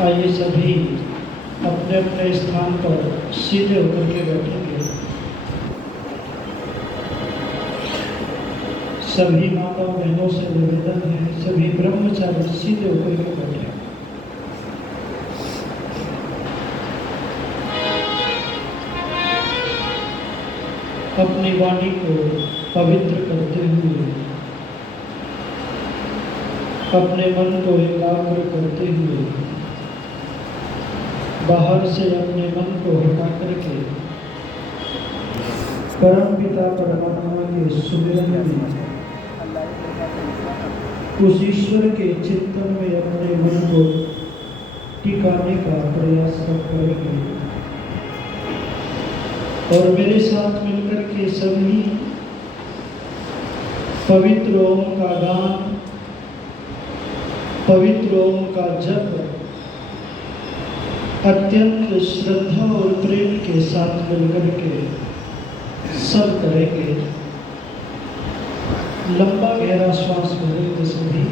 आइए सभी अपने अपने स्थान पर सीधे होकर के बैठेंगे। सभी माता बहनों से निवेदन है, सभी ब्रह्मचारी सीधे होकर के बैठे। अपनी वाणी को पवित्र करते हुए, अपने मन को एकाग्र करते हुए, बाहर से अपने मन को हटा करके परम पिता परमात्मा के सुमिरन में उस ईश्वर के चिंतन में अपने मन को टिकाने का प्रयास करेंगे। और मेरे साथ मिलकर के सभी पवित्र ओम का गान, पवित्र ओम का जप अत्यंत श्रद्धा और प्रेम के साथ मिलकर के सब करेंगे। लंबा गहरा श्वास भरेंगे सभी।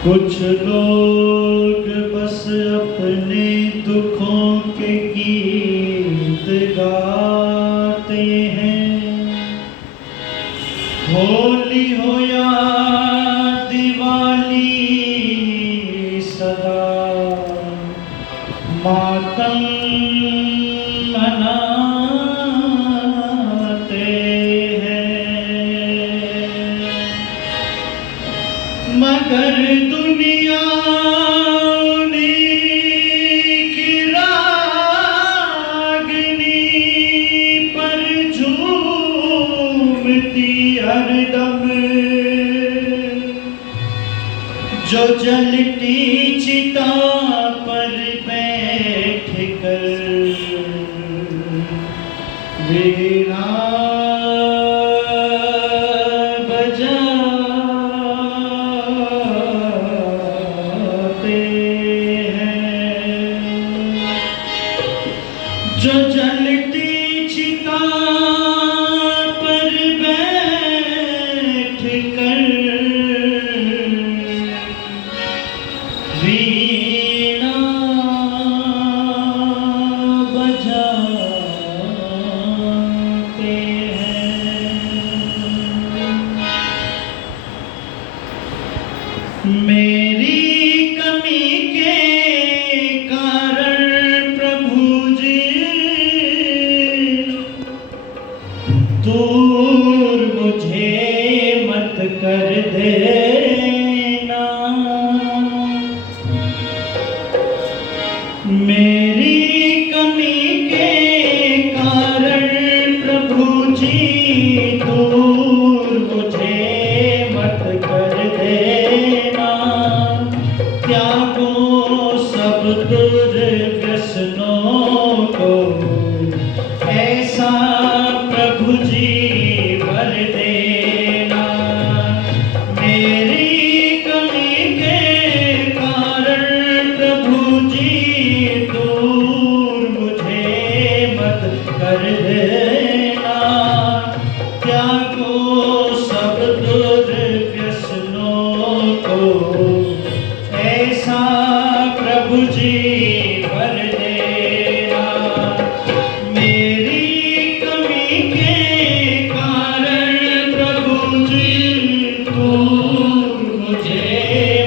कुछ लोग बस अपने दुखों के गीत गाते हैं। होली हो या दिवाली सदा मातम मनाते हैं। मगर दुनिया की रागनी पर झूमती हरदम, जो जलती चिता पर बैठ कर वीणा जो जलती चिता पर बैठ कर वीणा बजाते हैं। मेरी कमी के कारण प्रभु जी को ऐसा प्रभु जी भर देना। मेरी कमी के कारण प्रभु जी दूर मुझे मत कर देना। त्यागो सब दुर्व्यसनों को ऐसा प्रभु जी भर देना। मेरी कमी के कारण प्रभु जी दूर मुझे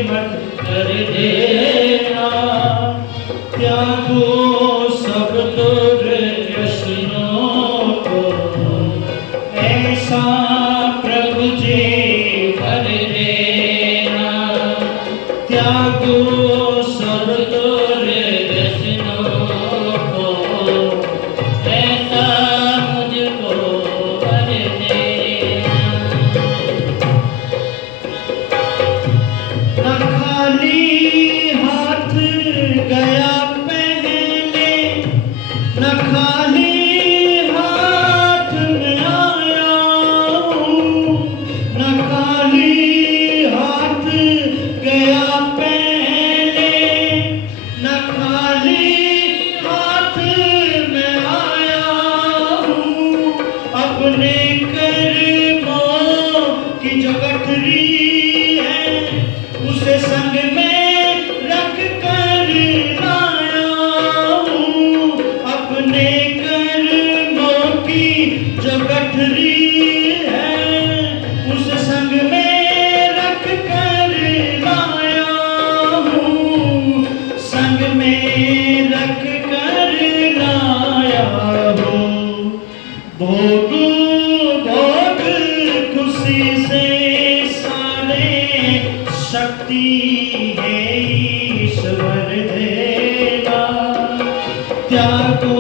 मत कर देना। त्यागो सब दुर्व्यसनों को ऐसा प्रभु जी भर देना। त्यागो सब दुर्व्यसनों को ऐसा मुझको भर देना। न खाली हाथ गया पहले, न खाली हाथ में आया हूँ। न खाली हाथ गया पहले, न खाली हाथ में आया हूँ। अपने कर्मों की जो गठरी है उसे संग में रख कर लाया हूँ। अपने कर्मों की जो गठरी है उसे संग में रख कर लाया हूँ। संग में रख कर लाया हूँ। भोग भोग खुशी से सारे शक्ति है ईश्वर देना। त्यागो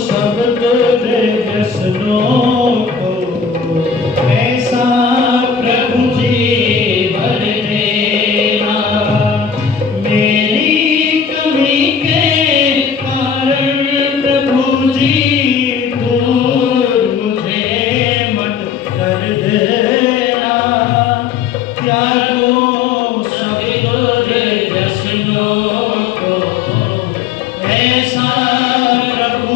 सब दुर्व्यसनों को ऐसा प्रभु जी भर देना। मेरी कमी के कारण प्रभु जी दूर मुझे मत कर देना। त्यागो सब दुर्व्यसनों को ऐसा प्रभु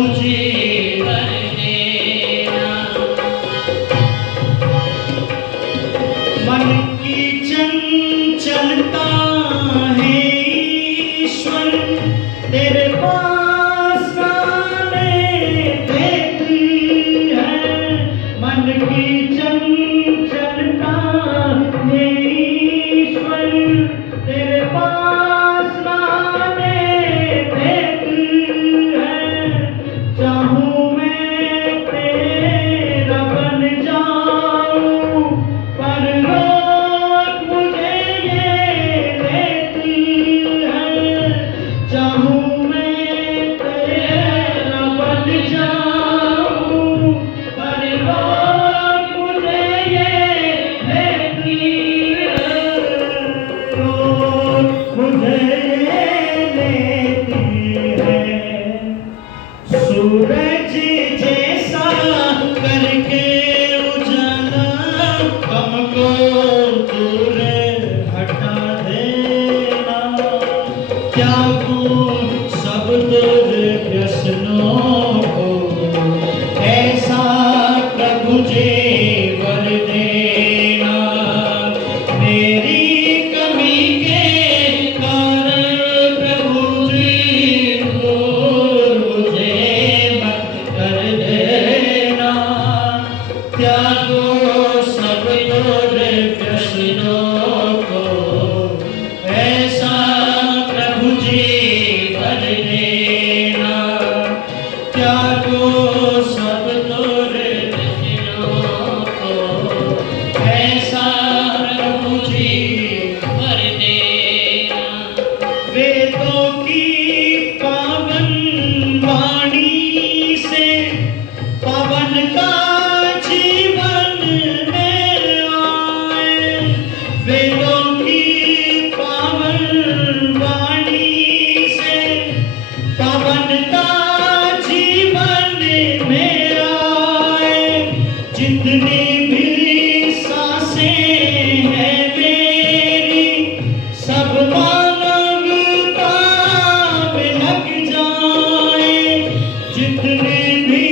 जितनी भी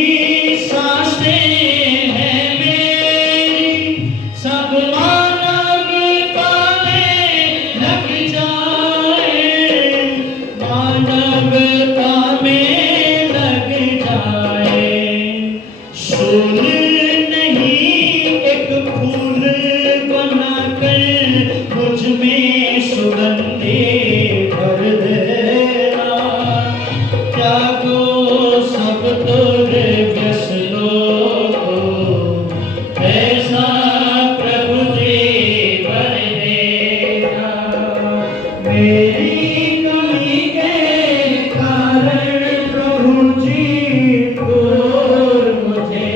सांसें हैं मेरी, सब मानवता में लग जाए, मानवता में लग जाए। शूल नहीं एक फूल बनाकर मुझ में सुगंधे भर देना, त्यागो सब तुझे व्यसनों को, ऐसा प्रभु जी भर देना। मेरी कमी के कारण प्रभु जी दूर मुझे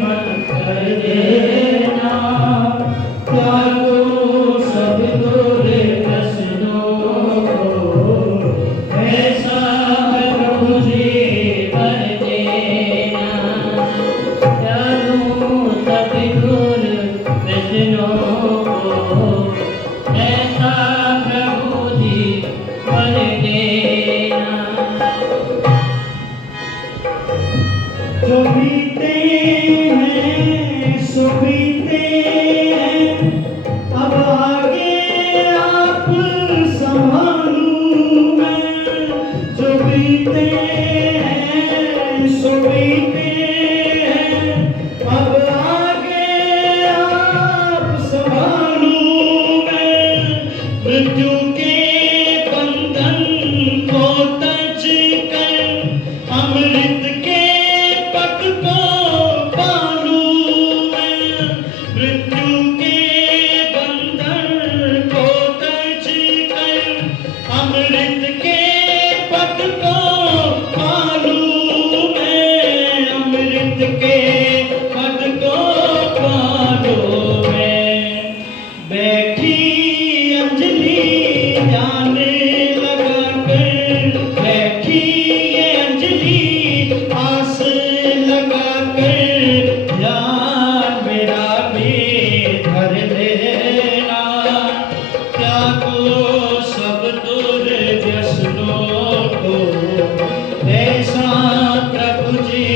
मत कर देना, त्यागो सब तुझे व्यसनों को, ऐसा प्रभु जी भर देना। त्यागो सब तुझे व्यसनों को, ऐसा प्रभु जी भर देना। जो बीते हैं सो बीते हैं, अब आगे आप संभालूं मैं। जो बीते हैं सो बीते हैं, अब आगे आप संभालूं मैं। मृत्यु के बंधन को तज कर अमृत के पद को पालूं मैं। मृत्यु के बंधन को तज कर अमृत के पद को पालूं मैं। अमृत के पद को पालूं मैं। बैठी अंजलि ध्यान लगाकर, बैठी ये अंजलि आस लगाकर, ध्यान मेरा भी धर लेना। त्यागो सब दुर्व्यसनों को, ऐसा प्रभु जी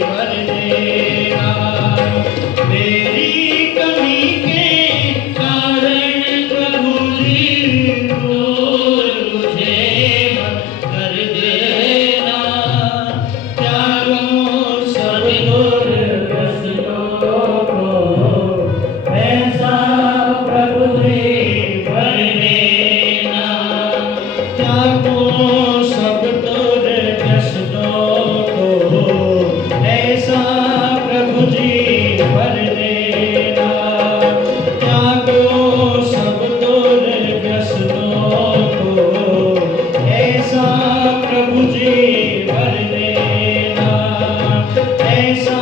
भर देना। मेरी कमी के कारण प्रभु जी दूर मुझे मत कर देना, त्यागो सब दुर्व्यसनों को, ऐसा प्रभु जी भर देना। त्यागो सब दुर्व्यसनों को, ऐसा प्रभु जी भर देना। त्यागो सब दुर्व्यसनों को, ऐसा प्रभु जी भर देना, ऐसा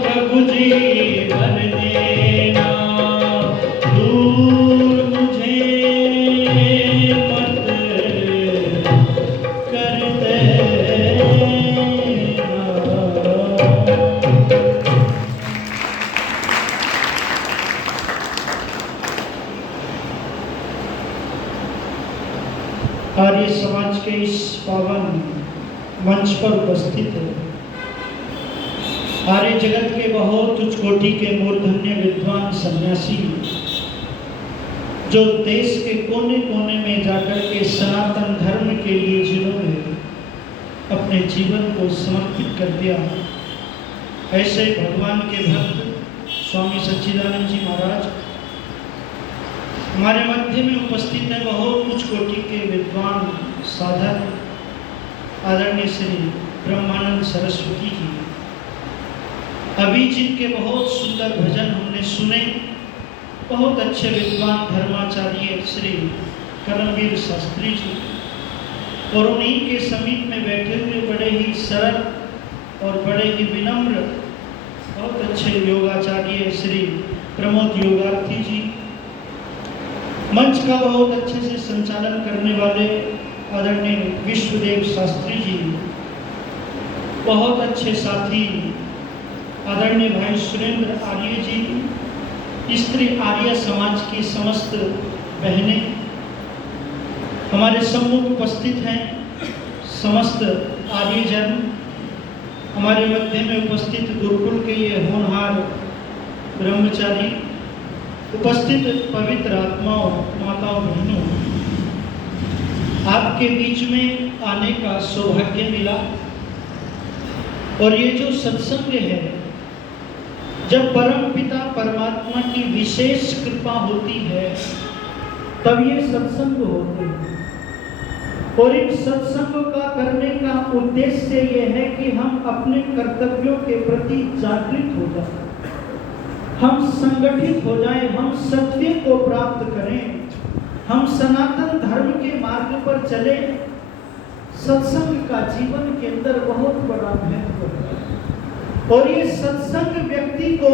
प्रभु जी भर देना। दूर मुझे मत कर देना। आर्य समाज के इस पावन मंच पर उपस्थित है आर्य जगत के बहुत उच्च कोटि के मूर्धन्य विद्वान सन्यासी, जो देश के कोने कोने में जाकर के सनातन धर्म के लिए जिन्होंने अपने जीवन को समर्पित कर दिया। ऐसे भगवान के भक्त स्वामी सच्चिदानंद जी महाराज हमारे मध्य में उपस्थित है। बहुत उच्च कोटि के विद्वान साधक आदरणीय श्री ब्रह्मानंद सरस्वती जी, अभिजीत के बहुत सुंदर भजन हमने सुने। बहुत अच्छे विद्वान धर्माचार्य श्री करमवीर शास्त्री जी, और उन्हीं के समीप में बैठे हुए बड़े ही सरल और बड़े ही विनम्र बहुत अच्छे योगाचार्य श्री प्रमोद योगार्थी जी, मंच का बहुत अच्छे से संचालन करने वाले आदरणीय विश्वदेव शास्त्री जी, बहुत अच्छे साथी आदरणीय भाई सुरेंद्र आर्य जी, स्त्री आर्य समाज की समस्त बहनें हमारे सम्मुख उपस्थित हैं, समस्त आर्यजन, हमारे मध्य में उपस्थित गुरुकुल के ये होनहार ब्रह्मचारी, उपस्थित पवित्र आत्माओं, माताओं, बहनों, आपके बीच में आने का सौभाग्य मिला। और ये जो सत्संग है, जब परम पिता परमात्मा की विशेष कृपा होती है तब ये सत्संग होते हैं। और इन सत्संग का करने का उद्देश्य ये है कि हम अपने कर्तव्यों के प्रति जागृत हो जाएं, हम संगठित हो जाएं, हम सत्य को प्राप्त करें, हम सनातन धर्म के मार्ग पर चले। सत्संग का जीवन के अंदर बहुत बड़ा महत्व है। और ये सत्संग व्यक्ति को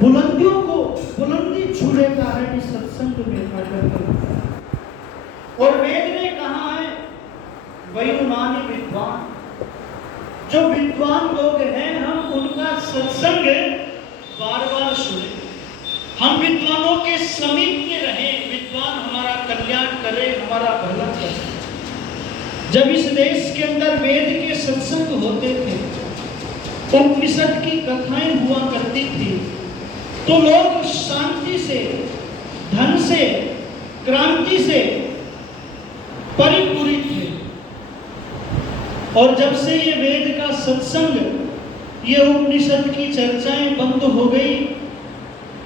बुलंदी छू लेता है इस सत्संग में आकर। और वेद ने कहा है, वैरुमानी विद्वान, जो विद्वान लोग हैं हम उनका सत्संग बार बार सुने, हम विद्वानों के समीप में रहें, विद्वान हमारा कल्याण करे, हमारा भला करे। जब इस देश के अंदर वेद के सत्संग होते थे, उपनिषद की कथाएं हुआ करती थी, तो लोग शांति से, धन से, क्रांति से परिपूरित थे। और जब से ये वेद का सत्संग, ये उपनिषद की चर्चाएं बंद हो गई,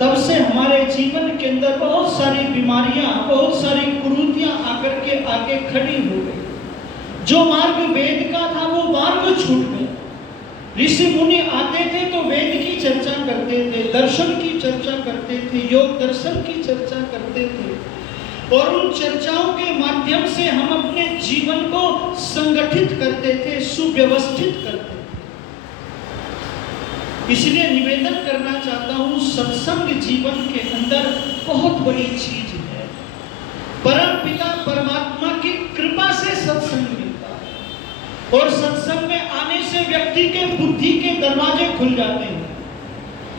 तब से हमारे जीवन के अंदर बहुत सारी बीमारियां, बहुत सारी कुरीतियां आकर के आके खड़ी हो गई। जो मार्ग वेद का था वो मार्ग छूट गया। ऋषि मुनि आते थे तो वेद की चर्चा करते थे, दर्शन की चर्चा करते थे, योग दर्शन की चर्चा करते थे, और उन चर्चाओं के माध्यम से हम अपने जीवन को संगठित करते थे, सुव्यवस्थित करते थे। इसलिए निवेदन करना चाहता हूं, सत्संग जीवन के अंदर बहुत बड़ी चीज है। परम पिता परमात्मा की कृपा से सत्संग मिलता है, और सत्संग में आने से व्यक्ति के बुद्धि के दरवाजे खुल जाते हैं।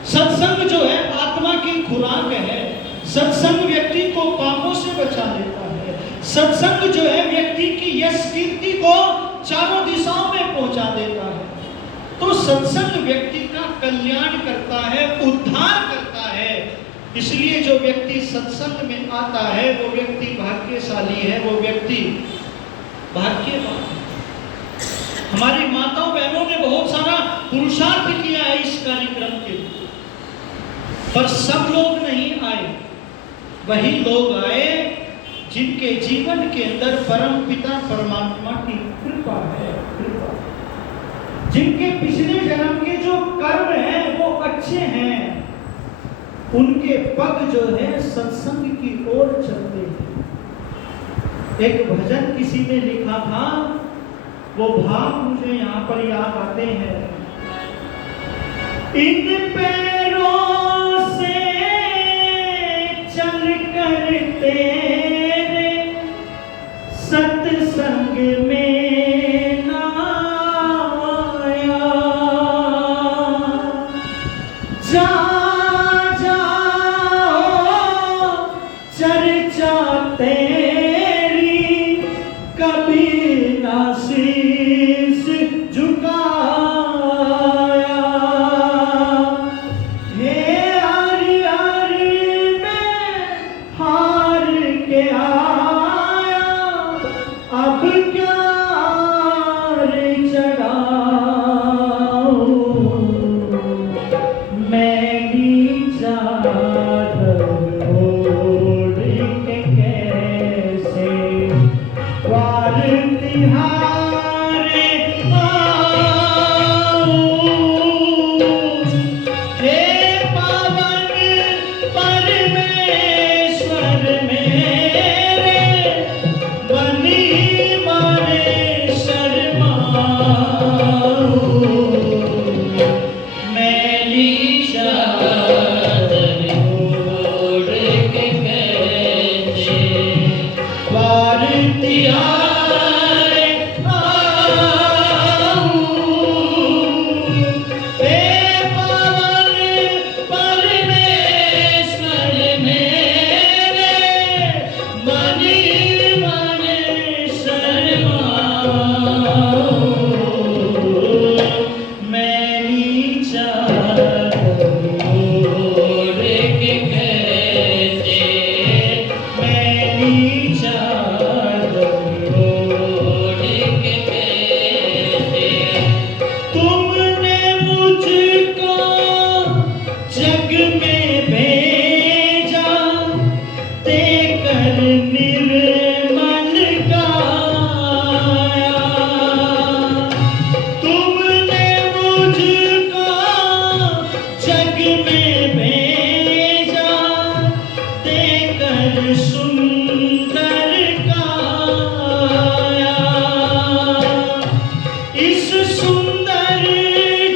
सत्संग जो है आत्मा की खुराक है। सत्संग व्यक्ति को पापों से बचा लेता है। सत्संग जो है व्यक्ति की यश कीर्ति को चारों दिशाओं में पहुंचा देता है। तो सत्संग व्यक्ति का कल्याण करता है, उद्धार करता है। इसलिए जो व्यक्ति सत्संग में आता है वो व्यक्ति भाग्यशाली है, वो व्यक्ति भाग्यवान है। हमारी माताओं बहनों ने बहुत सारा पुरुषार्थ किया है इस कार्यक्रम के लिए, पर सब लोग नहीं आए। वही लोग आए जिनके जीवन के अंदर परम पिता परमात्मा की कृपा है, कृपा। जिनके पिछले जन्म के जो कर्म हैं वो अच्छे हैं, उनके पग जो है सत्संग की ओर चलते हैं। एक भजन किसी ने लिखा था, वो भाव मुझे यहाँ पर याद आते हैं। इन पैरों से चल कर तेरे सत्संग में ना आया, जा चर्चा तेरी कभी ना शीश झुकाया। इस सुंदर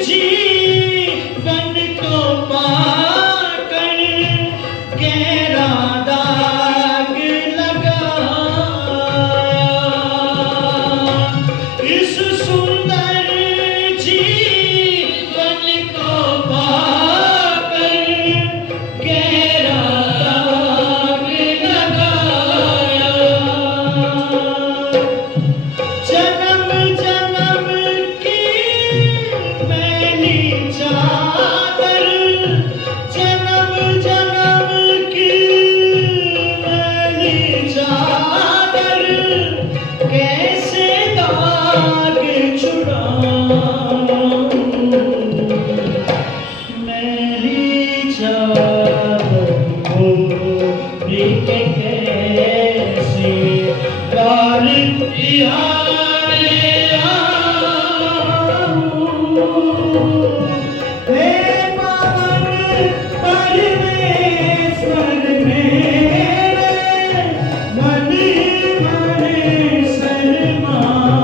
जीवन को पाकर गहरा दाग लगाया। इस सुंदर जीवन को पाकर गहरा दाग लगाया। जन्म जन्म की मैली चादर, जन्म जन्म की मैली चादर, कैसे दाग छुड़ाऊं। मैली चादर को लेके कैसे पार इहारे आऊं। हे पावन परमेश्वर मेरे, मन मन शर्माऊं।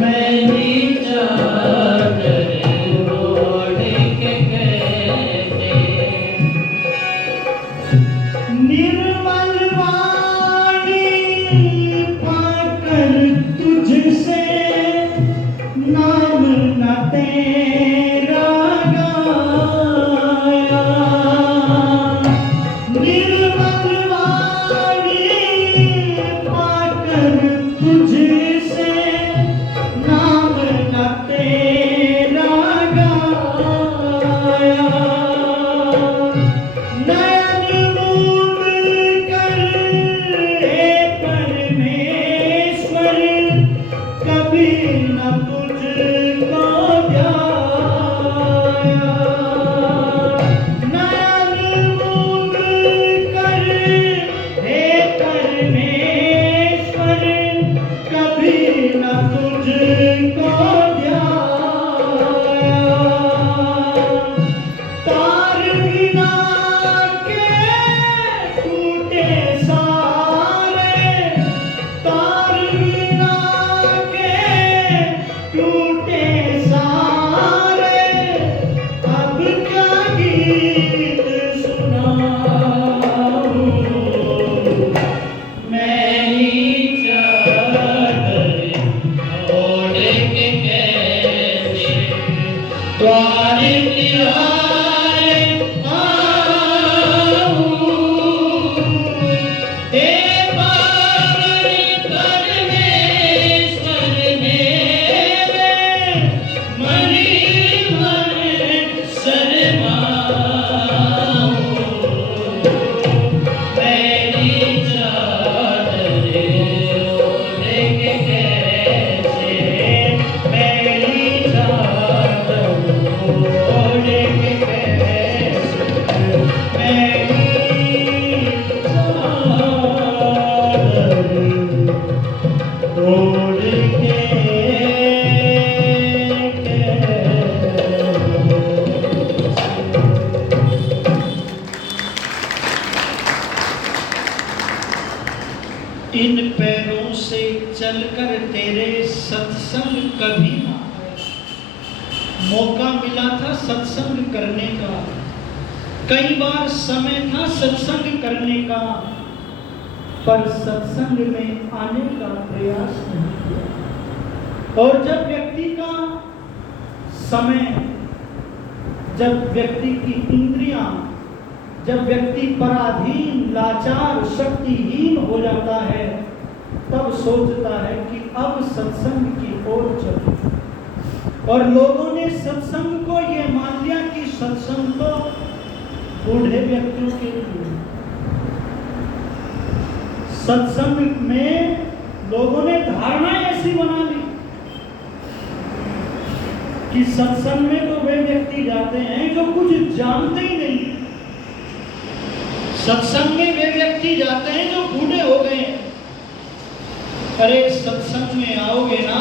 मैली चादर ओढ़ के कैसे निर्मल वाणी पाकर तुझसे नाम न तेरा गाया। निर्मल वाणी पाकर तुझसे नाम न तेरा गाया। नयन मूंद कर हे परमेश्वर, कभी न तुझको ध्याया। नयन मूंद कर हे परमेश्वर, कभी न तुझको ध्याया। तार बिना के टूटे सारे, तार बिना के टूटे सारे, अब क्या गीत सुनाऊं। मैली चादर ओढ़ के कैसे द्वार तिहारे आऊं। हे पावन परमेश्वर मेरे, मन मन शर्माऊं। मैली चादर ओढ़ के कैसे, मैली चादर ओढ़ के कैसे, मैली चादर ओढ़ के कैसे। इन पैरों से चलकर तेरे सत्संग कभी ना आए। मौका मिला था सत्संग करने का, कई बार समय था सत्संग करने का, पर सत्संग में आने का प्रयास नहीं किया। और जब व्यक्ति का समय, जब व्यक्ति की इंद्रियां, जब व्यक्ति पराधीन, लाचार, शक्तिहीन हो जाता है, तब सोचता है कि अब सत्संग की ओर चलो। और लोगों ने सत्संग को ये मान लिया कि सत्संग तो बूढ़े व्यक्तियों के लिए। सत्संग में लोगों ने धारणा ऐसी बना ली कि सत्संग में तो वे व्यक्ति जाते हैं जो कुछ जानते ही नहीं। सत्संग में वे व्यक्ति जाते हैं जो बूढ़े हो गए हैं। अरे सत्संग में आओगे ना,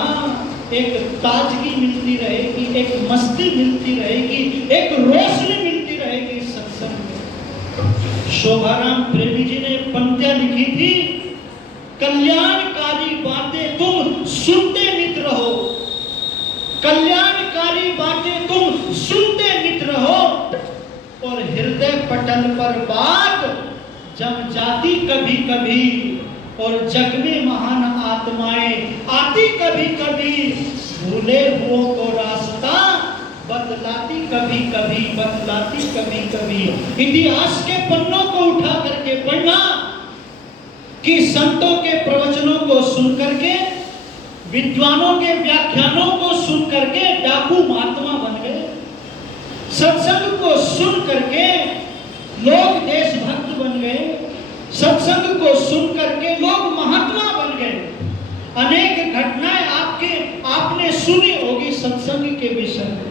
एक ताजगी मिलती रहेगी, एक मस्ती मिलती रहेगी, एक रोशनी मिलती रहेगी सत्संग में। शोभाराम प्रेमी जी ने पंक्तियां लिखी थी, कल्याणकारी बातें तुम सुनते नित रहो, कल्याणकारी बातें तुम सुनते नित रहो, और हृदय पटल पर बात जम जाती कभी कभी, और जग में महान आत्माएं आती कभी कभी, भूले हुओं को रास्ता बतलाती कभी कभी, बतलाती कभी कभी। इतिहास के पन्नों को उठा करके पढ़ना कि संतों के प्रवचनों को सुन करके, विद्वानों के व्याख्यानों को सुन करके डाकू महात्मा बन गए, सत्संग को सुन करके लोग देशभक्त बन गए, सत्संग को सुन करके लोग महात्मा बन गए। अनेक घटनाएं आपने सुनी होगी सत्संग के विषय में,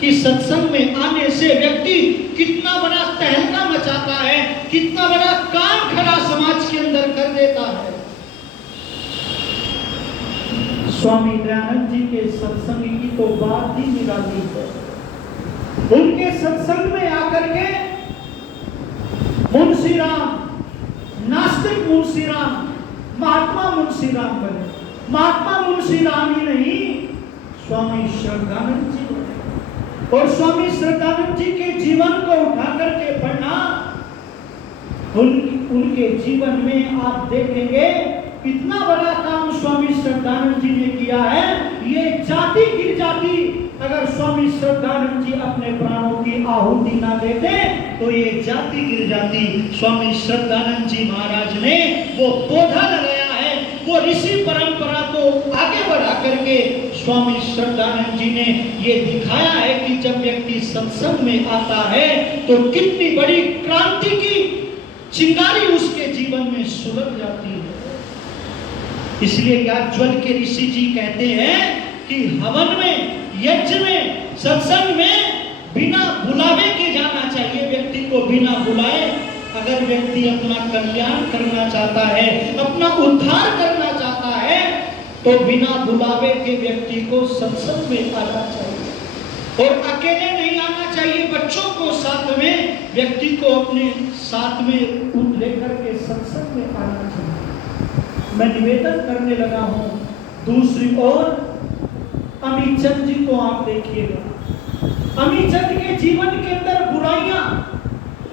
कि सत्संग में आने से व्यक्ति कितना बड़ा तहलका मचाता है, कितना बड़ा काम खरा समाज के अंदर कर देता है। स्वामी दयानंद जी के सत्संग की तो बात ही निराली है। उनके सत्संग में आकर के मुंशीराम, नास्तिक मुंशीराम महात्मा मुंशीराम बने। महात्मा मुंशीराम ही नहीं, स्वामी श्रद्धानंद जी बने। और स्वामी श्रद्धानंद जी के जीवन को उठा करके पढ़ना, उनके जीवन में आप देखेंगे इतना बड़ा काम स्वामी श्रद्धानंद जी ने किया है, ये जाति गिर जाती। अगर स्वामी श्रद्धानंद जी अपने प्राणों की आहुति ना देते तो ये जाति गिर जाती। स्वामी श्रद्धानंद जी महाराज ने वो पौधा लगाया है, वो ऋषि परंपरा को आगे बढ़ा करके स्वामी श्रद्धानंद जी ने ये दिखाया है कि जब व्यक्ति सत्संग में आता है तो कितनी बड़ी क्रांति की चिंगारी उसके जीवन में सुलग जाती है। इसलिए याज्ञवल्क्य के ऋषि जी कहते हैं कि हवन में, यज्ञ में, सत्संग में बिना बुलावे के जाना चाहिए। व्यक्ति को बिना बुलाए, अगर व्यक्ति अपना कल्याण करना चाहता है, अपना उद्धार करना चाहता है, तो बिना बुलावे के व्यक्ति को सत्संग में आना चाहिए। और अकेले नहीं आना चाहिए, बच्चों को साथ में, व्यक्ति को अपने साथ में लेकर के सत्संग में आना चाहिए। मैं निवेदन करने लगा हूं। दूसरी ओर अमीचंद जी को आप देखिएगा। अमीचंद के जीवन के अंदर बुराइयां,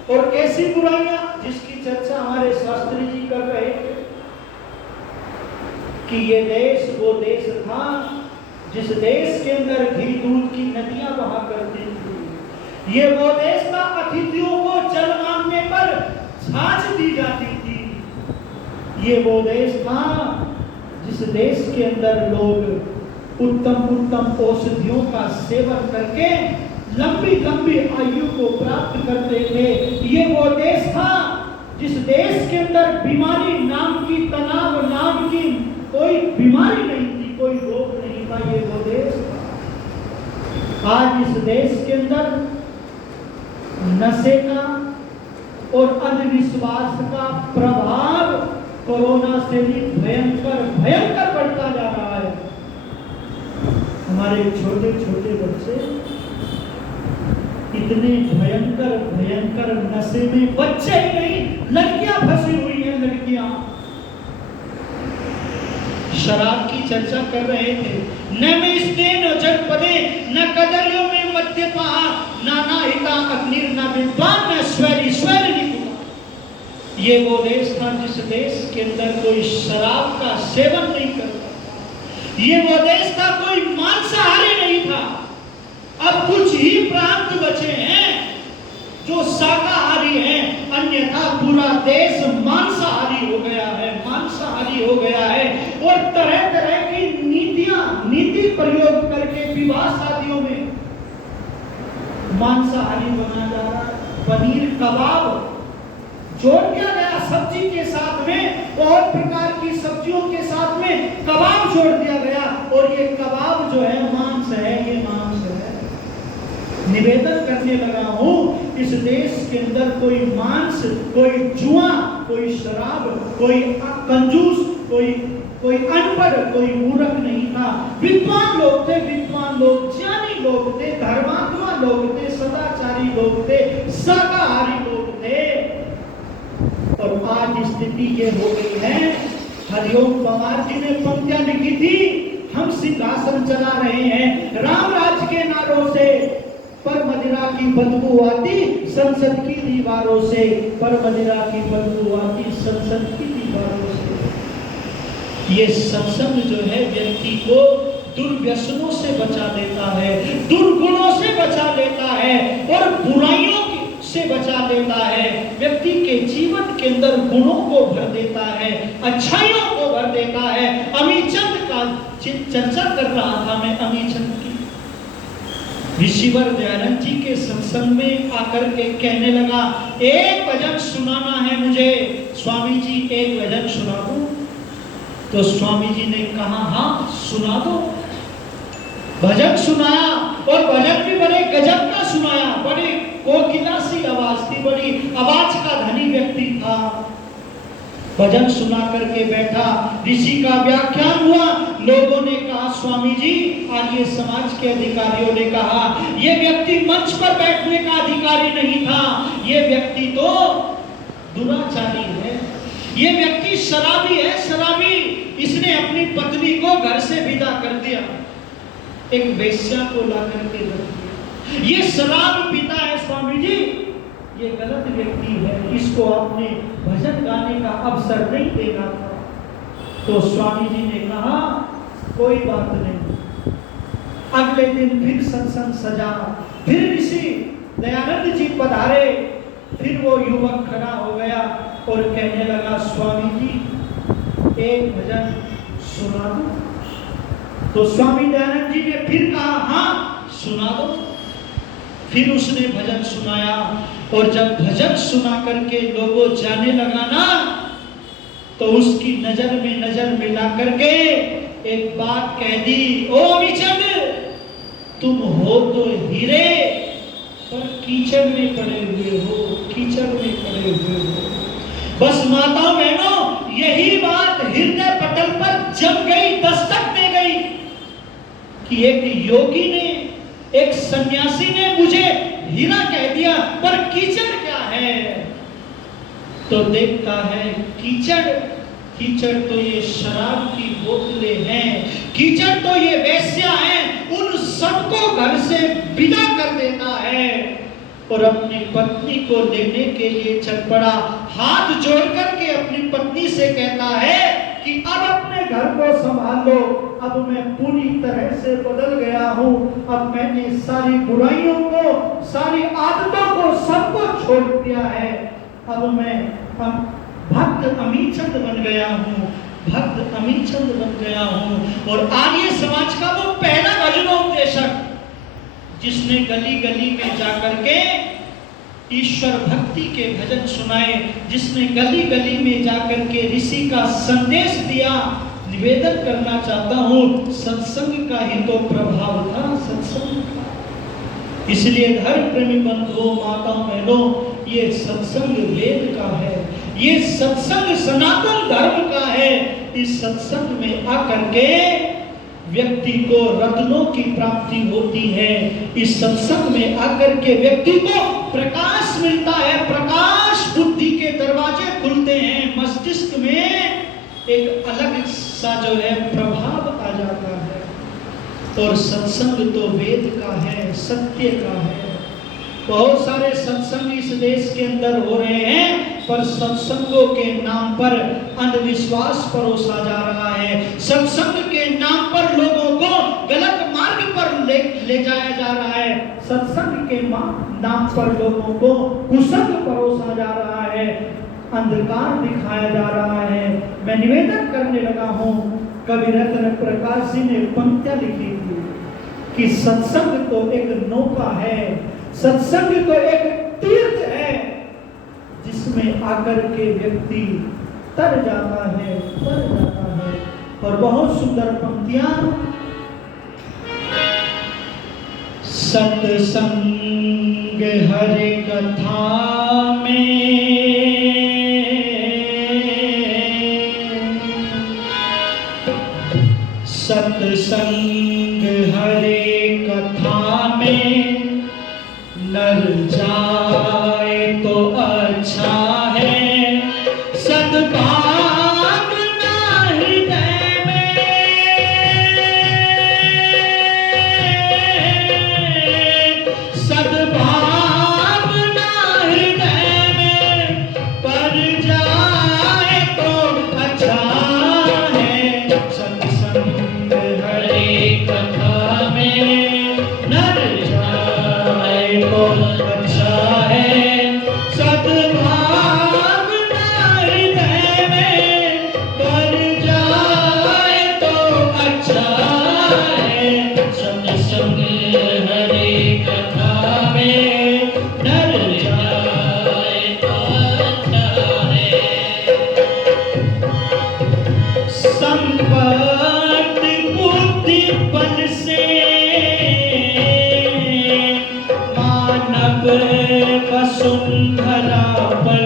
और ऐसी बुराइयां जिसकी चर्चा हमारे शास्त्री जी कर रहे थे कि ये देश वो देश था जिस देश के अंदर घी दूध की नदियां बहा करती थी। ये वो देश था अतिथियों को जल मांगने पर छाछ दी जाती थी। ये वो देश था जिस देश के अंदर लोग उत्तम उत्तम औषधियों का सेवन करके लंबी लंबी आयु को प्राप्त करते थे। ये वो देश था जिस देश के अंदर बीमारी नाम की, तनाव नाम की कोई बीमारी नहीं थी, कोई रोग नहीं था। ये वो देश था। आज इस देश के अंदर नशे का और अंधविश्वास का प्रभाव कोरोना से भी भयंकर भयंकर बढ़ता जा रहा है। हमारे छोटे छोटे बच्चे इतने भयंकर भयंकर नशे में, बच्चे ही नहीं, लड़कियां फंसी हुई हैं। लड़कियां शराब की चर्चा कर रहे थे। न में स्तेन जनपदे न कदर्यो में मद्यपा नाना हिता अग्निर न विद्वान न स्वैरी स्वैर निपुण। ये वो देश था जिस देश के अंदर कोई शराब का सेवन नहीं करता। ये वो देश था कोई मांसाहारी नहीं था। अब कुछ ही प्रांत बचे हैं जो शाकाहारी हैं, अन्यथा पूरा देश मांसाहारी हो गया है, मांसाहारी हो गया है। और तरह तरह की नीति प्रयोग करके विवाह शादियों में मांसाहारी बना जा रहा है। पनीर कबाब जोड़ दिया गया सब्जी के साथ में, और प्रकार की सब्जियों के साथ में कबाब जोड़ दिया गया, और ये कबाब जो है मांस है, ये मांस है। निवेदन करने लगा हूं, इस देश के अंदर कोई मांस, कोई जुआ, कोई शराब, कोई कंजूस, कोई अनपढ़, कोई मूर्ख नहीं था। विद्वान लोग थे, विद्वान लोग, ज्ञानी लोग थे, धर्मात्मा लोग थे, सदाचारी लोग थे, शाकाहारी लोग थे। और आज स्थिति ये हो गई है हरिओम पवार जी ने पंक्तियां लिखी थी, हम सिंहासन चला रहे हैं राम राज के नारों से, पर मदिरा की बदबू आती संसद की दीवारों से, पर मदिरा की बदबू आती संसद की दीवारों से। ये सत्संग जो है व्यक्ति को दुर्व्यसनों से बचा लेता है, दुर्गुणों से बचा लेता है और बुराइयों से बचा लेता है। व्यक्ति के जीवन के अंदर गुणों को भर देता है, अच्छाइयों को भर देता है। अमीचंद का चर्चा कर रहा था मैं, अमीचंद की। ऋषिवर दयानंद जी के सत्संग में आकर के कहने लगा, एक भजन सुनाना है मुझे, स्वामी जी एक भजन सुना दो। तो स्वामी जी ने कहा, हाँ सुना दो। भजन सुनाया और भजन भी बड़े गजब का सुनाया, बड़ी कोकिला सी आवाज थी, बड़ी आवाज का धनी व्यक्ति था। भजन सुना करके बैठा, ऋषि का व्याख्यान हुआ। लोगों ने कहा, स्वामी जी आर्य समाज के अधिकारियों ने कहा, ये व्यक्ति मंच पर बैठने का अधिकारी नहीं था, ये व्यक्ति तो दुराचारी है, ये व्यक्ति शराबी है, शराबी। इसने अपनी पत्नी को घर से विदा कर दिया, एक वेश्या को ला करके रख दिया। ये शराब पीता है स्वामी जी, ये गलत व्यक्ति है, इसको आपने भजन गाने का अवसर नहीं देना था। तो स्वामी जी ने कहा, कोई बात नहीं। अगले दिन फिर सत्संग सजा, फिर ऋषि दयानंद जी पधारे, फिर वो युवक खड़ा हो गया और कहने लगा, स्वामी जी एक भजन सुना दो। तो स्वामी दयानंद जी ने फिर कहा, हाँ सुना दो। फिर उसने भजन सुनाया और जब भजन सुना करके लोगों जाने लगा ना, तो उसकी नजर में नजर मिला करके एक बात कह दी, ओ अमीचंद तुम हो तो हीरे पर कीचड़ में पड़े हुए हो, कीचड़ में पड़े हुए हो। बस माताओं बहनों, यही बात हृदय पटल पर जम गई, दस्तक दे गई कि एक योगी ने, एक सन्यासी ने मुझे हीरा कह दिया, पर कीचड़ क्या है? तो देखता है कीचड़, कीचड़ तो ये शराब की बोतलें हैं, कीचड़ तो ये वेश्या हैं, उन सबको घर से विदा कर देता है और अपनी पत्नी को लेने के लिए चल पड़ा। हाथ जोड़ करके अपनी पत्नी से कहता है कि अब अपने घर को संभाल लो, अब मैं पूरी तरह से बदल गया हूँ, अब मैंने सारी बुराइयों को, सारी आदतों को, सबको छोड़ दिया है। अब मैं भक्त अमीचंद बन गया हूँ, भक्त अमीचंद बन गया हूँ। और आर्य समाज का वो पहला भजनोपदेशक जिसने गली गली में जाकर के ईश्वर भक्ति के भजन सुनाए, जिसने गली गली में जाकर के ऋषि का संदेश दिया। निवेदन करना चाहता हूँ, सत्संग का ही तो प्रभाव था, सत्संग का। इसलिए धर्म प्रेमी बंधुओं, माताओं, बहनों, ये सत्संग वेद का है, ये सत्संग सनातन धर्म का है। इस सत्संग में आकर के व्यक्ति को रत्नों की प्राप्ति होती है। इस सत्संग में आकर के व्यक्ति को प्रकाश मिलता है, प्रकाश बुद्धि के दरवाजे खुलते हैं, मस्तिष्क में एक अलग सा जो है प्रभाव आ जाता है। और सत्संग तो वेद का है, सत्य का है। बहुत सारे सत्संग इस देश के अंदर हो रहे हैं, पर सत्संगों के नाम पर अंधविश्वास परोसा जा रहा है। सत्संग के नाम पर लोगों को गलत मार्ग पर ले जाया जा रहा है। सत्संग के नाम पर लोगों को कुसंग परोसा जा रहा है, अंधकार दिखाया जा रहा है। मैं निवेदन करने लगा हूँ, कवि रत्न प्रकाश जी ने पंक्तियां लिखी थी कि सत्संग तो एक नौका है, सत्संग तो एक तीर्थ है, जिसमें आकर के व्यक्ति तर जाता है, तर जाता है। और बहुत सुंदर पंक्तियां, सत्संग हरि कथा में सत्संग हरि कथा में नर जाए तो अच्छा है, सद्भावना वसुंधरा पर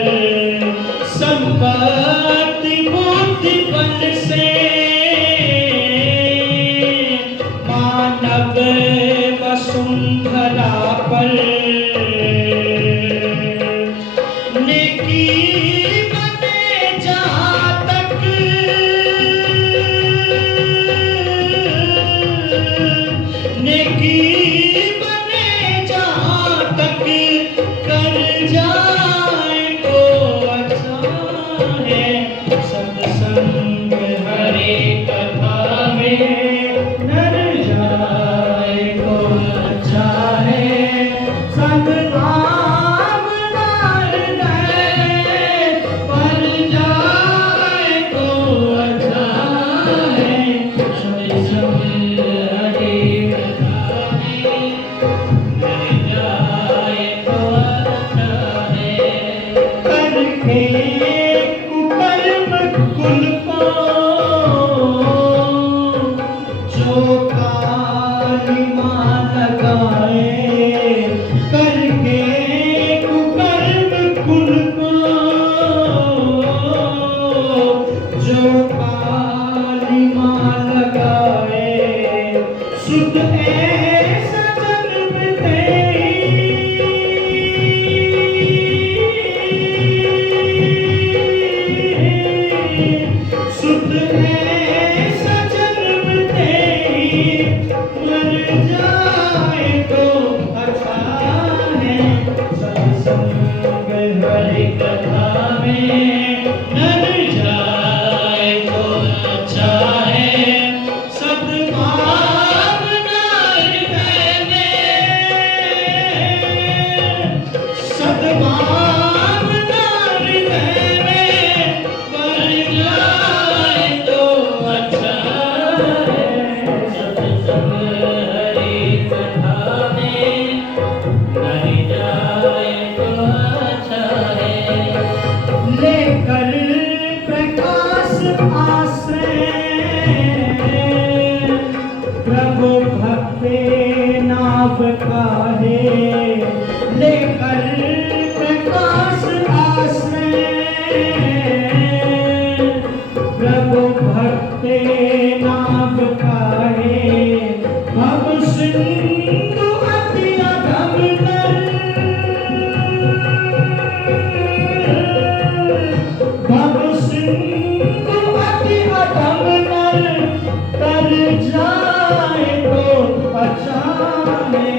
संपत्ति बुद्धि बल से मानव वसुंधरा पर नेकी बने जहाँ तक नेकी बने जहाँ तक कर जाए तो अच्छा है सत्संग हरे कथा में नर जाए तो अच्छा है सद्भावना हृदय पर जाए तो अच्छा है सत्संग हरे कथा में नर जाए तो अच्छा है करके कुकर्म कुल को जो कालिमा लगाए करके कुकर्म कुल को जो कालिमा लगाए सुध ऐसा जन्म सुध ऐसा जन्म मर जाए तो अच्छा है सत्संग हरि कथा में नर जाए तो अच्छा है सद्भावना हृदय में सद्भावना हृदय में बढ़ जाए तो अच्छा है सत्संग हरि कथा में बढ़ जाए तो अच्छा है लेकर प्रकाश आश्रय प्रभु भक्ते नाव काहे लेकर प्रकाश आश्रय प्रभु भक्ते नाव काहे भव सिंधु अति अधम नर भव सिंधु अति अधम नर तर जाए तो अच्छा है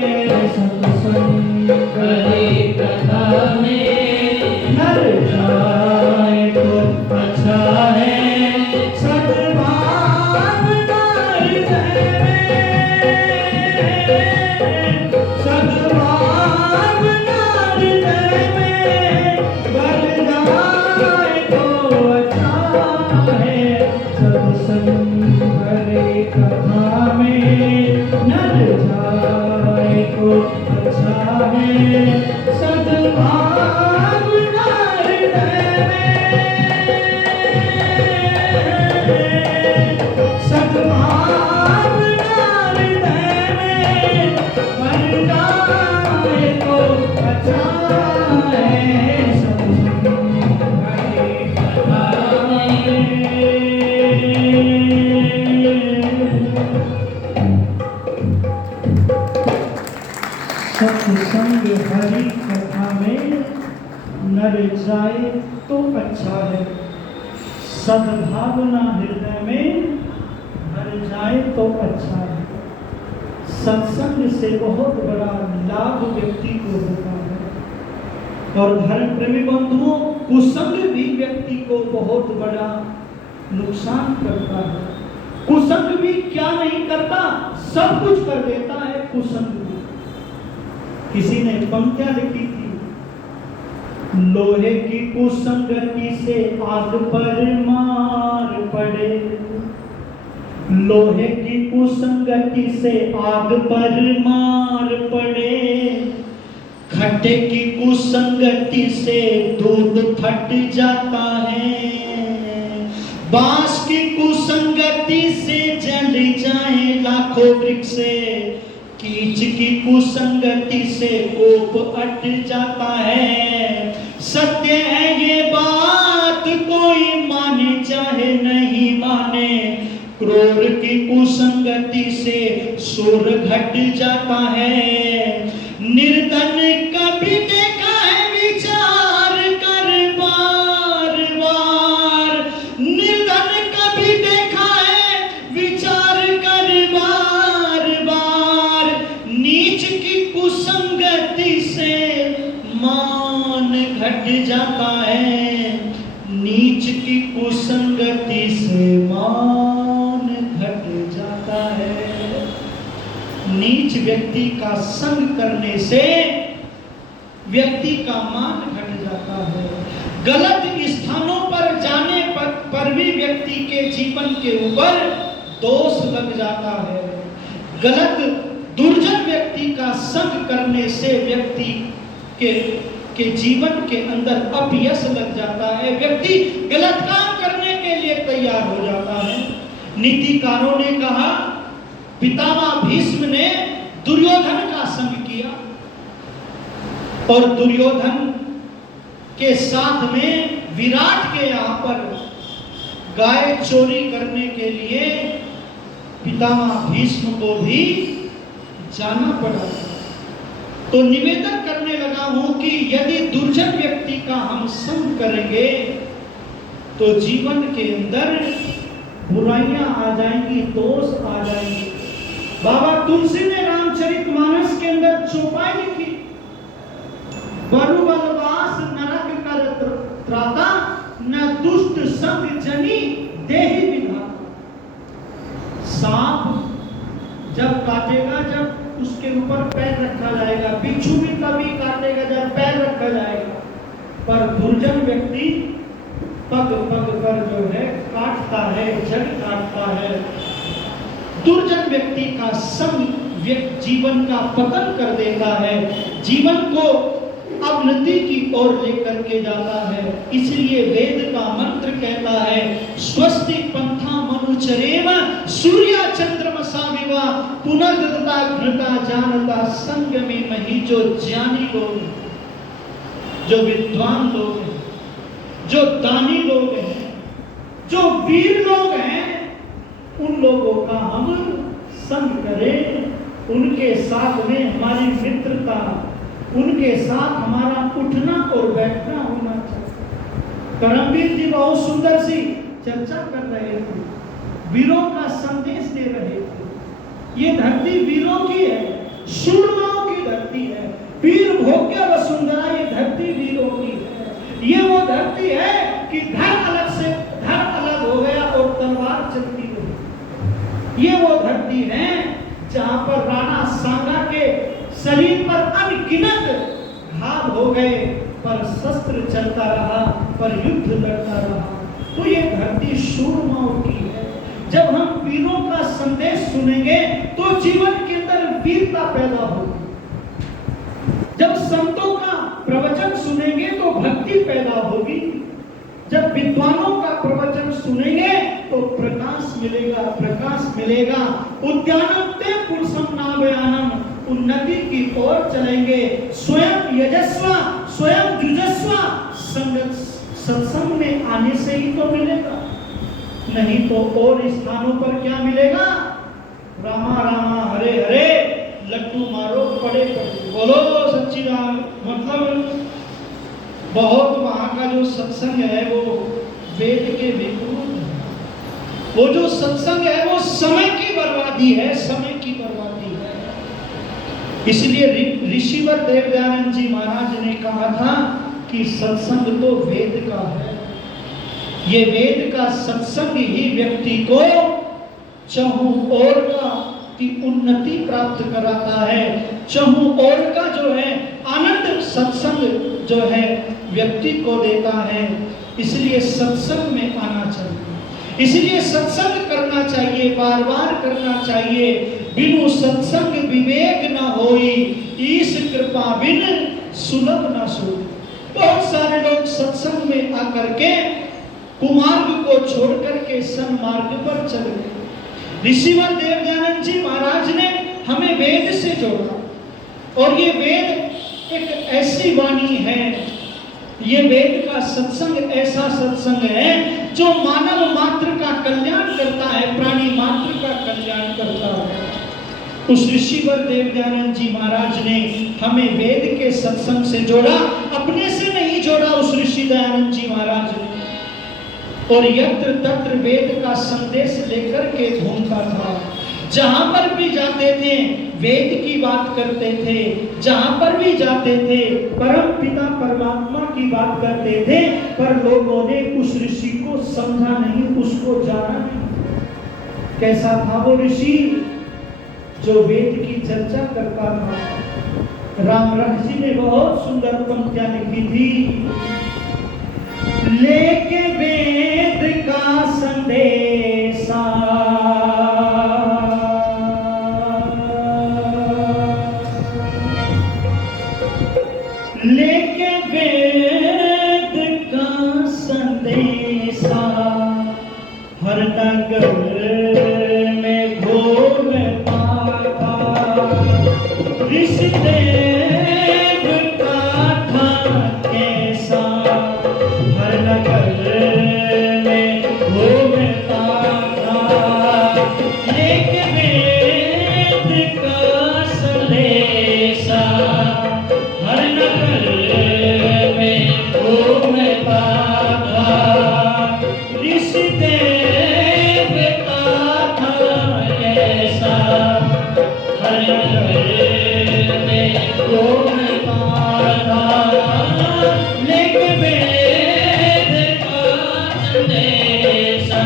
सत्संग हरि कथा में नर जाए तो अच्छा है सद्भावना हृदय में सद्भावना हृदय में बढ़ जाए तो अच्छा है सत्संग हरि कथा में नर जाए तो अच्छा है सद्भावना हृदय में सद्भावना हृदय में बढ़ जाए तो अच्छा है सत्संग हरि कथा में सत्संग हरि कथा में नर जाए तो अच्छा है सद्भावना हृदय में भर जाए तो अच्छा है सत्संग से बहुत बड़ा लाभ व्यक्ति को होता है और धर्म प्रेमी बंधुओं कुसंग भी व्यक्ति को बहुत बड़ा नुकसान करता है कुसंग भी क्या नहीं करता सब कुछ कर देता है कुसंग भी किसी ने पंक्तियां लिखी थी लोहे की कुसंगति से आग पर मार पड़े लोहे की कुसंगति से आग पर मार पड़े खट्टे की कुसंगति से दूध फट जाता है बांस की कुसंगति से जल जाए लाखों वृक्ष कीच की कुसंगति से कोप अट जाता है। सत्य है ये बात, कोई माने चाहे नहीं माने। क्रोध की कुसंगति से शोर घट जाता है। निर्धन कभी देखा है विचार कर बार बार। निर्धन कभी देखा है विचार कर बार बार। नीच की कुसंगति से मान घट जाता है। नीच की कुसंगति से मान घट जाता है। नीच व्यक्ति का संग करने से व्यक्ति का मान घट जाता है। गलत स्थानों पर जाने पर भी व्यक्ति के जीवन के ऊपर दोष लग जाता है। गलत दुर्जन व्यक्ति का संग करने से व्यक्ति के जीवन के अंदर अपयश लग जाता है। व्यक्ति गलत काम करने के लिए तैयार हो जाता है। नीतिकारों ने कहा, पितामह भीष्म ने दुर्योधन का संग किया और दुर्योधन के साथ में विराट के यहाँ पर गाय चोरी करने के लिए पितामह भीष्म को भी जाना पड़ा। तो निवेदन करने लगा हूं कि यदि दुर्जन व्यक्ति का हम संग करेंगे तो जीवन के अंदर बुराइयां आ जाएंगी, दोष आ जाएंगे। बाबा तुलसी ने रामचरितमानस के अंदर चौपाई लिखी, बरुबलवास नरक कर त्राता, न दुष्ट संग जनी देहि विधाता। सांप जब काटेगा, जब उसके ऊपर पैर रखा जाएगा, बिच्छू भी तभी काटेगा जब पैर रखा जाएगा, पर दुर्जन व्यक्ति पग पग पर जो है काटता है, जग काटता है। दुर्जन व्यक्ति का संग जीवन का पतन कर देता है, जीवन को अवनति की ओर लेकर के जाता है। इसलिए वेद का मंत्र कहता है, स्वस्ति पंथा मनुचरेम सूर्या चंद्रमसा विवा पुनर्दता घृता जानता संग में मही। जो ज्ञानी लोग, जो विद्वान लोग हैं, जो दानी लोग हैं, जो वीर लोग हैं, उन लोगों का हम संग करें। उनके साथ में हमारी मित्रता, उनके साथ हमारा उठना और बैठना होना चाहिए। करमवीर जी बहुत सुंदर सी चर्चा कर रहे थे, वीरों का संदेश दे रहे थे। ये धरती वीरों की है, शूरमाओं की धरती है। वीर भोग्य वसुंधरा, ये धरती वीरों की है। ये वो धरती है कि धड़ अलग से धड़ अलग हो गया और तलवार चलती रही। ये वो धरती है जहां पर राणा सांगा के शरीर पर अनगिनत घाव हो गए, पर शस्त्र चलता रहा, पर युद्ध लड़ता रहा। तो ये धरती शूरमाओं की है। जब हम वीरों का संदेश सुनेंगे तो जीवन के अंदर वीरता पैदा होगी। जब संतों का प्रवचन सुनेंगे तो भक्ति पैदा होगी। जब विद्वानों का प्रवचन सुनेंगे तो प्रकाश मिलेगा, प्रकाश मिलेगा। उद्यानम ते पुरुषम नाभयानम, उन्नति की ओर चलेंगे। स्वयं यजस्व, स्वयं जुजस्व। सत्संग में आने से ही तो मिलेगा, नहीं तो और स्थानों पर क्या मिलेगा? रामा रामा हरे हरे, लड्डू मारो पड़े पड़े। बोलो सच्चिदानंद। मतलब बहुत वहां का जो सत्संग है वो वेद के विपरीत है। वो जो सत्संग है वो समय की बर्बादी है, समय की बर्बादी है। इसलिए ऋषिवर देवदयानंद जी महाराज ने कहा था कि सत्संग तो वेद का है। ये वेद का सत्संग ही व्यक्ति को चहुं ओर का की उन्नति प्राप्त कराता है। चहुं ओर का जो है आनंद सत्संग जो है व्यक्ति को देता है। इसलिए सत्संग में आना चाहिए, इसलिए सत्संग करना चाहिए, बार बार करना चाहिए। बिनु सत्संग विवेक न होई, ईश कृपा बिन सुलभ न सोई। बहुत सारे लोग सत्संग में आकर के कुमार्ग को छोड़ करके सन्मार्ग पर चल गए। ऋषिवर देवदयानंद जी महाराज ने हमें वेद से जोड़ा। और ये वेद एक ऐसी वाणी है, ये वेद का सत्संग ऐसा सत्संग है जो मानव मात्र का कल्याण करता है, प्राणी मात्र का कल्याण करता है। उस ऋषिवर देवदयानंद जी महाराज ने हमें वेद के सत्संग से जोड़ा, अपने से नहीं जोड़ा उस ऋषि दयानंद जी महाराज ने। और यत्र तत्र वेद का संदेश लेकर के घूमता था, जहां पर भी जाते थे वेद की बात करते थे, जहां पर भी जाते थे परम पिता परमात्मा की बात करते थे। पर लोगों ने उस ऋषि को समझा नहीं, उसको जाना नहीं। कैसा था वो ऋषि जो वेद की चर्चा करता था। रामरस जी ने बहुत सुंदर पंक्तियां लिखी थी, लेके वेद का संदेशा लेके वेद का संदेशा हर नगर में घूमता था। ऋषिदेव का था कैसा हर नगर में घूमता था। लेके वेद का संदेशा हर नगर में घूमता था। ऋषिदेव का था कैसा हर नगर में घूमता था। लेके वेद का संदेशा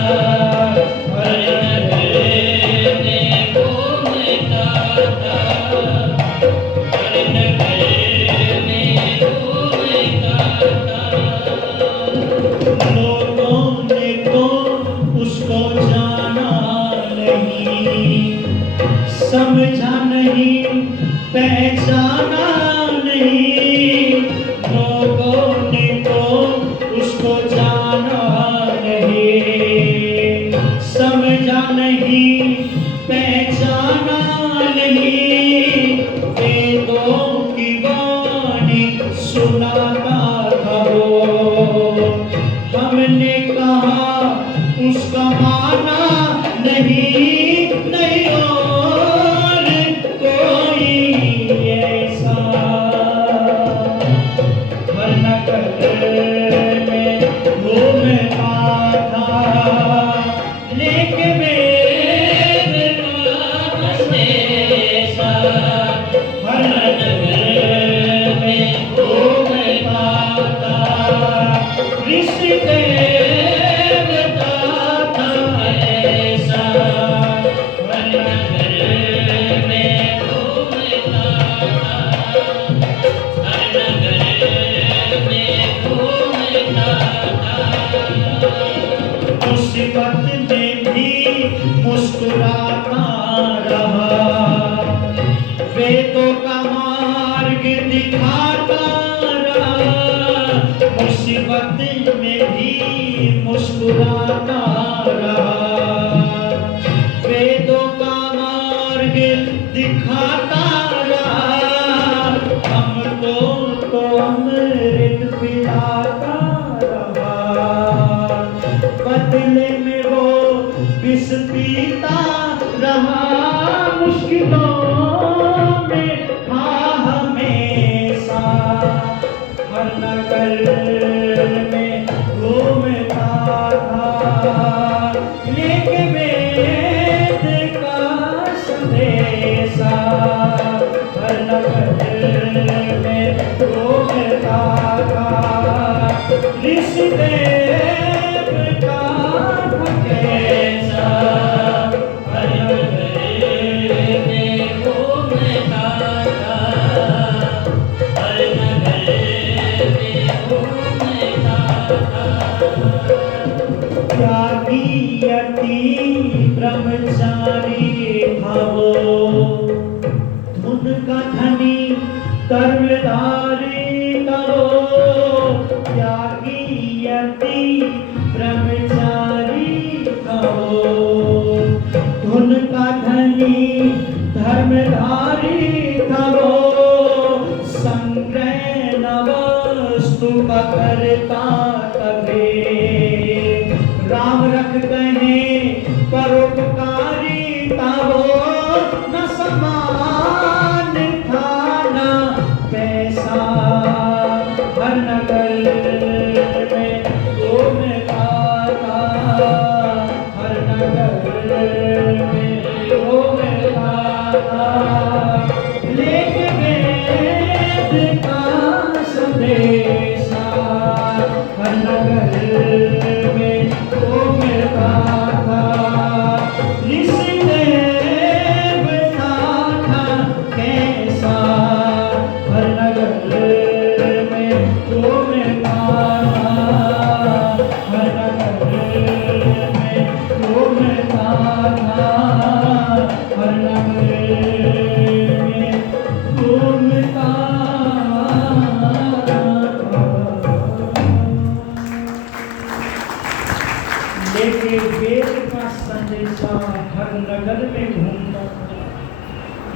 हर नगर में घूमता था। लोगों ने तो उसको जाना नहीं, समझा नहीं, पहचाना नहीं। लोगों ने तो उसको जाना नहीं, समझा नहीं, पहचाना नहीं। वेदों की वाणी सुनाता था वो, हमने कहा उसका माना नहीं, नहीं और कोई ऐसा हर नगर में घूमता था। लेके वेद का संदेशा हर नगर में घूमता था। ऋषिदेव का था ऐसा हर नगर में घूमता था। हर नगर में घूमता था। मुसीबत में भी मुस्कुराता रहा, वेदों का मार्ग दिखाता रहा। मुसीबत में भी मुस्कुराता रहा, वेदों का मार्ग दिखाता रहा। हमको तो अमृत पिलाता रहा, बदले में वो विष पीता रहा। मुश्किलों में था हमेशा हर नगर में घूमता था। लेके वेद का संदेशा हर नगर में घूमता था। ऋषिदेव का था कैसा हर नगर में घूमता था। हर नगर त्यागी अति ब्रह्मचारी था वो, धुन का धनी कर्मधारी था वो। त्यागी अति ब्रह्मचारी था वो, धुन का धनी धर्मधारी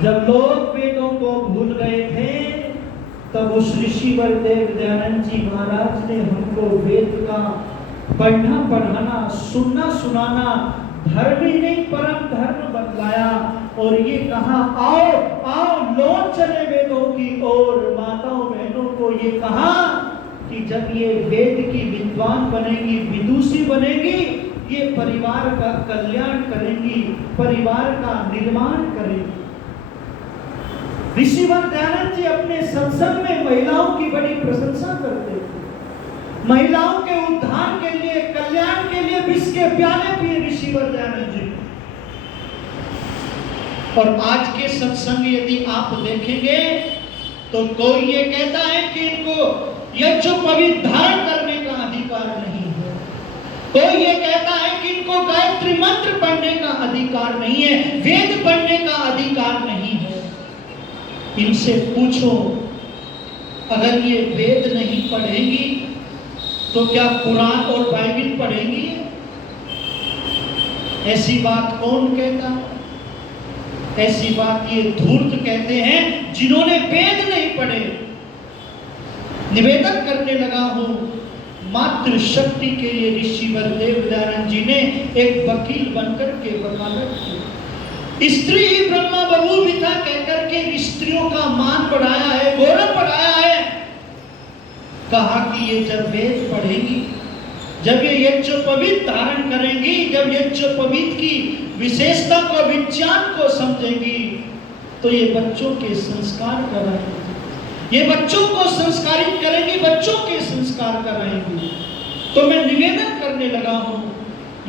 जब लोग वेदों को भूल गए थे, तब उस ऋषिवर देव दयानंद जी महाराज ने हमको वेद का पढ़ना पढ़ाना, सुनना सुनाना, धर्म ही नहीं परम धर्म बतलाया और ये कहा आओ आओ लौट चले वेदों की ओर। माताओं बहनों को ये कहा कि जब ये वेद की विद्वान बनेगी, विदुषी बनेगी, ये परिवार का कल्याण करेंगी, परिवार का निर्माण करेंगी। ऋषिवर दयानंद जी अपने सत्संग में महिलाओं की बड़ी प्रशंसा करते थे। महिलाओं के उद्धार के लिए, कल्याण के लिए विष के प्याले पिए ऋषिवर दयानंद जी। और आज के सत्संग यदि आप देखेंगे तो कोई ये कहता है कि इनको यज्ञोपवीत धारण करने का अधिकार नहीं है, कोई ये कहता है कि इनको गायत्री मंत्र पढ़ने का अधिकार नहीं है, वेद पढ़ने का अधिकार नहीं है। इनसे पूछो, अगर ये वेद नहीं पढ़ेंगी तो क्या कुरान और बाइबिल पढ़ेंगी? ऐसी बात कौन कहता है? ऐसी बात ये धूर्त कहते हैं जिन्होंने वेद नहीं पढ़े। निवेदन करने लगा हूं, मातृ शक्ति के लिए ऋषिवर देव दयानंद जी ने एक वकील बनकर के वकालत की। स्त्री ही ब्रह्मा बहुविधा कहकर के स्त्रियों का मान बढ़ाया है, गौरव बढ़ाया है। कहा कि ये जब वेद पढ़ेंगी, जब ये यज्ञोपवीत धारण करेंगी, जब यज्ञोपवीत की विशेषता को, विज्ञान को समझेंगी, तो ये बच्चों के संस्कार कराएंगी, ये बच्चों को संस्कारित करेंगी, बच्चों के संस्कार कराएंगी। तो मैं निवेदन करने लगा हूं,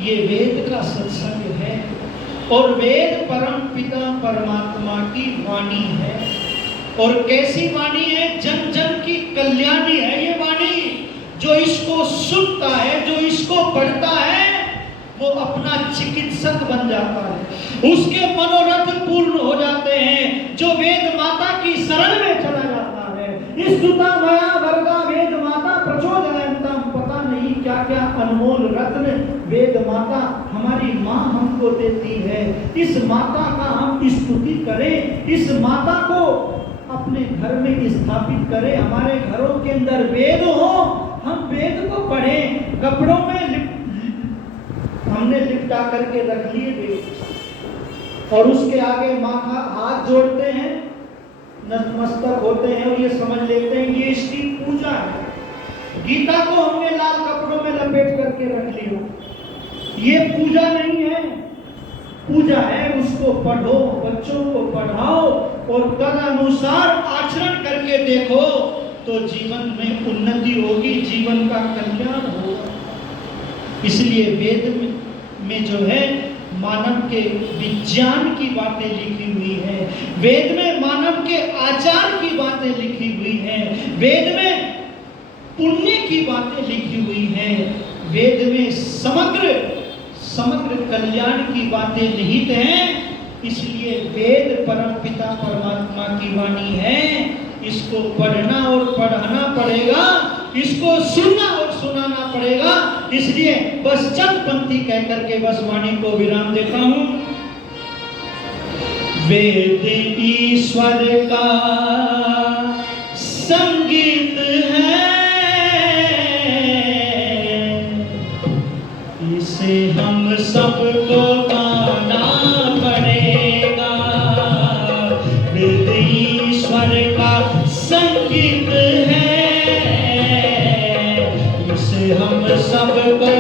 ये वेद का सत्संग है और वेद परम पिता परमात्मा की वाणी है। और कैसी वाणी है? जन जन की कल्याणी है ये वाणी। जो इसको सुनता है, जो इसको पढ़ता है, वो अपना चिकित्सक बन जाता है, उसके मनोरथ पूर्ण हो जाते हैं। जो वेद माता की शरण में चला जाता है, इस सुता मया वरदा वेद माता प्रचोदयन्तम, पता नहीं क्या क्या अनमोल रत्न वेद माता हमारी माँ हमको देती है। इस माता का हम स्तुति करें, इस माता को अपने घर में स्थापित करें, हमारे घरों के अंदर वेद हो, हम वेद को पढ़ें। कपड़ों में हमने लिपटा करके रख लिए वेद, और उसके आगे माथा हाथ जोड़ते हैं, नतमस्तक होते हैं और ये समझ लेते हैं ये इसकी पूजा है। गीता को हमने लाल कपड़ों में लपेट करके रख लिया, ये पूजा नहीं है। पूजा है उसको पढ़ो, बच्चों को पढ़ाओ और तद अनुसार आचरण करके देखो तो जीवन में उन्नति होगी, जीवन का कल्याण होगा। इसलिए वेद में जो है मानव के विज्ञान की बातें लिखी हुई है, वेद में मानव के आचार की बातें लिखी हुई है, वेद में पुण्य की बातें लिखी हुई हैं, वेद में समग्र कल्याण की बातें निहित हैं। इसलिए वेद परम पिता परमात्मा की वाणी है। इसको पढ़ना और पढ़ाना पड़ेगा, इसको सुनना और सुनाना पड़ेगा। इसलिए बस चंद पंक्ति कह करके बस वाणी को विराम देता हूं। वेद ईश्वर का संगीत है, इसे हम सबको गाना पड़ेगा। वेद ईश्वर का संगीत है, इसे हम सबको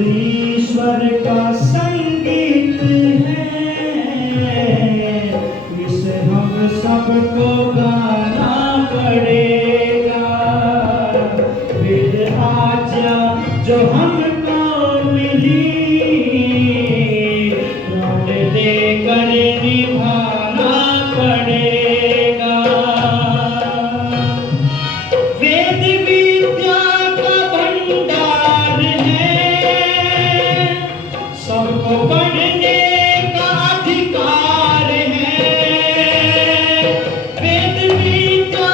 ईश्वर का संगीत है, इसे हम सबको गाना पड़ेगा। वेद आज्ञा जो हमको मिली, प्राण देकर निभाना पड़ेगा। वेद विद्या का भंडार है, सबको पढ़ने का अधिकार है। वेद विद्या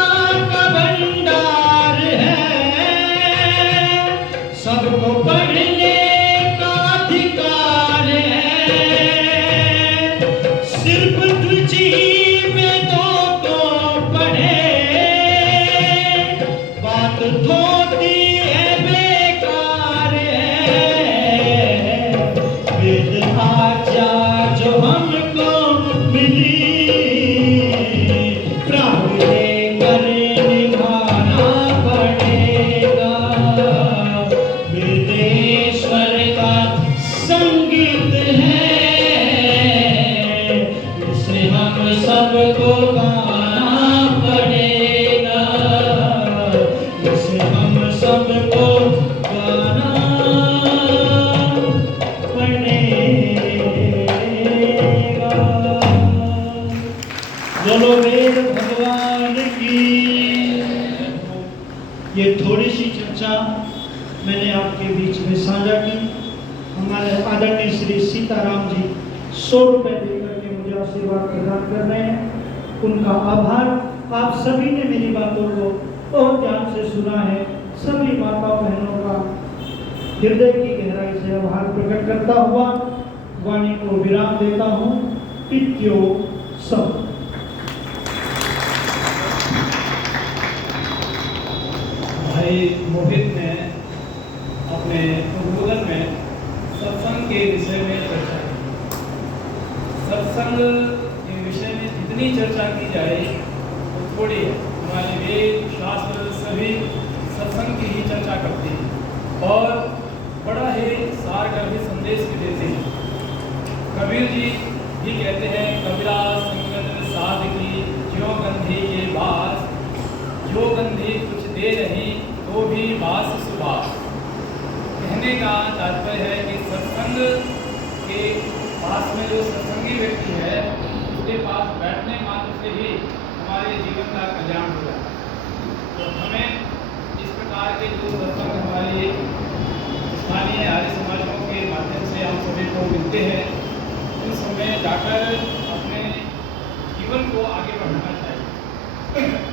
का भंडार है, सबको पढ़ने का अधिकार है। सिर्फ तुझी वेदों को पढ़े, बात धोती है बेकार है। वेद आज्ञा जो हमको मिली, प्राण देकर निभाना पड़ेगा। वेदेश्वर का संगीत है, इसे हम सबको गाना पड़ेगा। इसे हम सबको गाना पड़ेगा। बोलो वेद भगवान की। ये थोड़ी सी चर्चा मैंने आपके बीच में साझा की। हमारे आदरणीय श्री सीताराम जी 100 रुपए देकर के मुझे आशीर्वाद प्रदान कर रहे हैं, उनका आभार। आप सभी ने मेरी बातों को बहुत ध्यान से सुना है। सभी माता बहनों का हृदय की गहराई से आभार प्रकट करता हुआ वाणी को विराम देता हूँ। इत्यो सब। भाई मोहित ने अपने उद्बोधन में सत्संग के विषय में चर्चा की। सत्संग के विषय में जितनी चर्चा की जाए वो थोड़ी है। हमारे वेद शास्त्र सभी सत्संग की ही चर्चा करते हैं और बड़ा ही सारगर्भित संदेश भी देते हैं। कबीर जी भी कहते हैं, कबीरा संगत साधकी ज्यों गंधी ये बास, जो गंधी कुछ दे नहीं तो भी बास सुबास। कहने का तात्पर्य है कि सत्संग के पास में जो सत्संगी व्यक्ति है, उसके पास बैठने मात्र से ही हमारे जीवन का कल्याण हो जाता है। तो हमें इस प्रकार के जो सत्संग हमारे स्थानीय आर्य समाजों के माध्यम से हम सभी को मिलते हैं, उन समय जाकर अपने जीवन को आगे बढ़ाना चाहिए।